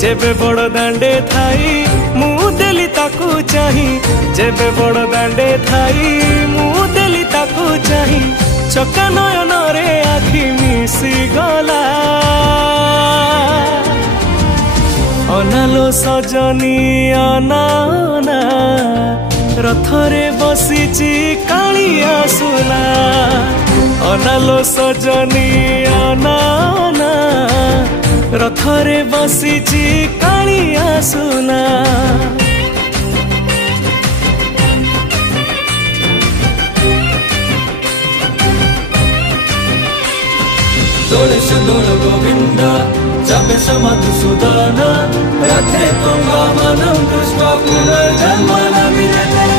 जेबे बड़ दांडे थाई मु देली ताकू चाही जेबे बड़ दांडे थाई मु देली ताकू चाही चका नयन रे आखि मिसी गला अनालो सजनी अना रथरे बसीची कालिया सुना अनालो सजनी अना रथरे बसीची कालिया सुना दोले सुदोल गोविंद जपे मधुसूदन रथे तुंगा मनम पुष्प पुनर्जन्म न विजते।